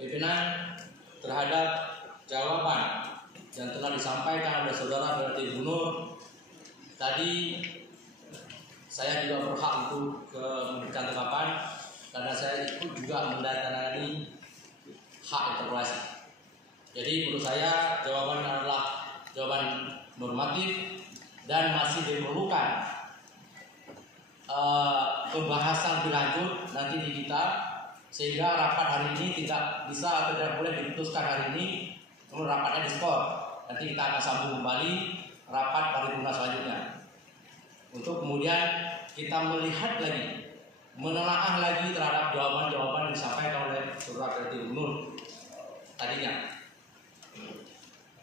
pimpinan terhadap jawaban yang telah disampaikan oleh saudara PLT Gubernur. Tadi saya juga berhak untuk memberikan tanggapan karena saya ikut juga menandatangani hak interpelasi. Jadi menurut saya jawaban adalah jawaban normatif dan masih diperlukan pembahasan lebih lanjut nanti di kita, sehingga rapat hari ini tidak bisa atau tidak boleh diputuskan hari ini, namun rapatnya diskor. Nanti kita akan sambung kembali rapat paripurna selanjutnya untuk kemudian kita melihat lagi, menelaah lagi terhadap jawaban-jawaban yang disampaikan oleh saudara PLT Gubernur tadinya.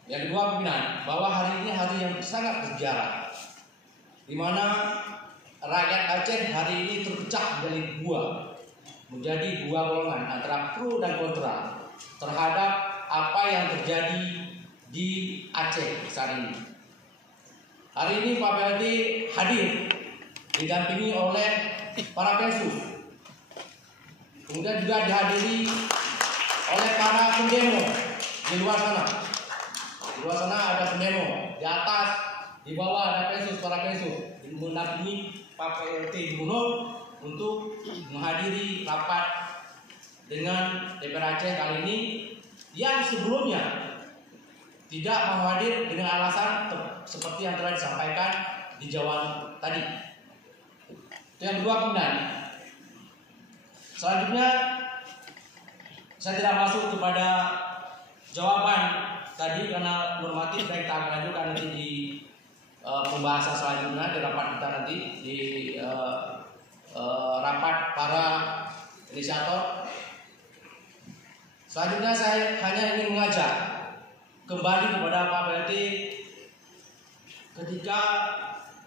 Yang kedua, pimpinan, bahwa hari ini hari yang sangat bersejarah, di mana rakyat Aceh hari ini terpecah menjadi dua golongan antara pro dan kontra terhadap apa yang terjadi di Aceh saat ini. Hari ini Pak PLT hadir didampingi oleh para pensus, kemudian juga dihadiri oleh para pendemo di luar sana. Di luar sana ada pendemo, di atas, di bawah ada pensus, para pensus mendampingi Pak PLT Gubernur untuk menghadiri rapat dengan DPR Aceh kali ini yang sebelumnya tidak mau hadir dengan alasan seperti yang telah disampaikan di jawaban tadi. Itu yang kedua, pimpinan. Selanjutnya saya tidak masuk kepada jawaban tadi karena normatif, dan kita akan lanjutkan nanti di pembahasan selanjutnya di rapat kita nanti di rapat para inisiator. Selanjutnya saya hanya ingin mengajak kembali kepada Pak PLT ketika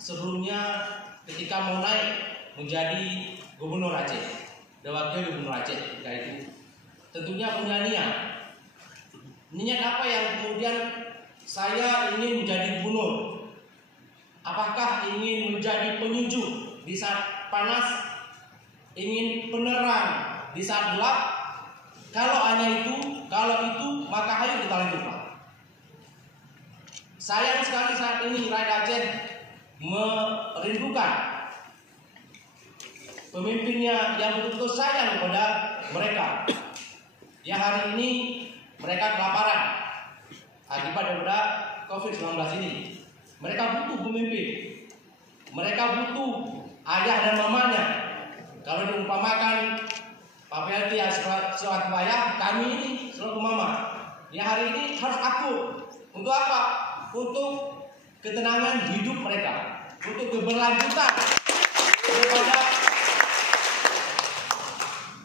sebelumnya ketika mau naik menjadi Gubernur Aceh dan Wakil Gubernur Aceh ketika itu tentunya punya niat apa yang kemudian saya ingin menjadi gubernur. Apakah ingin menjadi penyejuk di saat panas, ingin penerang di saat gelap? Kalau itu maka ayo kita lanjutkan. Sayang sekali saat ini rakyat Aceh merindukan pemimpinnya yang betul-betul sayang kepada mereka. Yang hari ini mereka kelaparan akibat daripada COVID-19 ini. Mereka butuh pemimpin. Mereka butuh ayah dan mamanya. Kalau diumpamakan Pak PLT selaku ayah, kami ini selaku mama. Yang hari ini harus akut. Untuk apa? Untuk ketenangan hidup mereka, untuk keberlanjutan daripada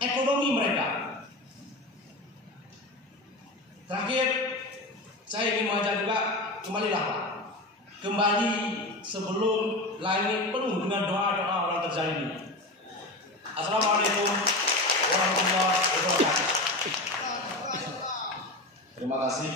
ekonomi mereka. Terakhir, saya ingin mengajak juga kembali sebelum langit penuh dengan doa-doa orang terzalimi. Assalamualaikum warahmatullahi wabarakatuh. Terima kasih.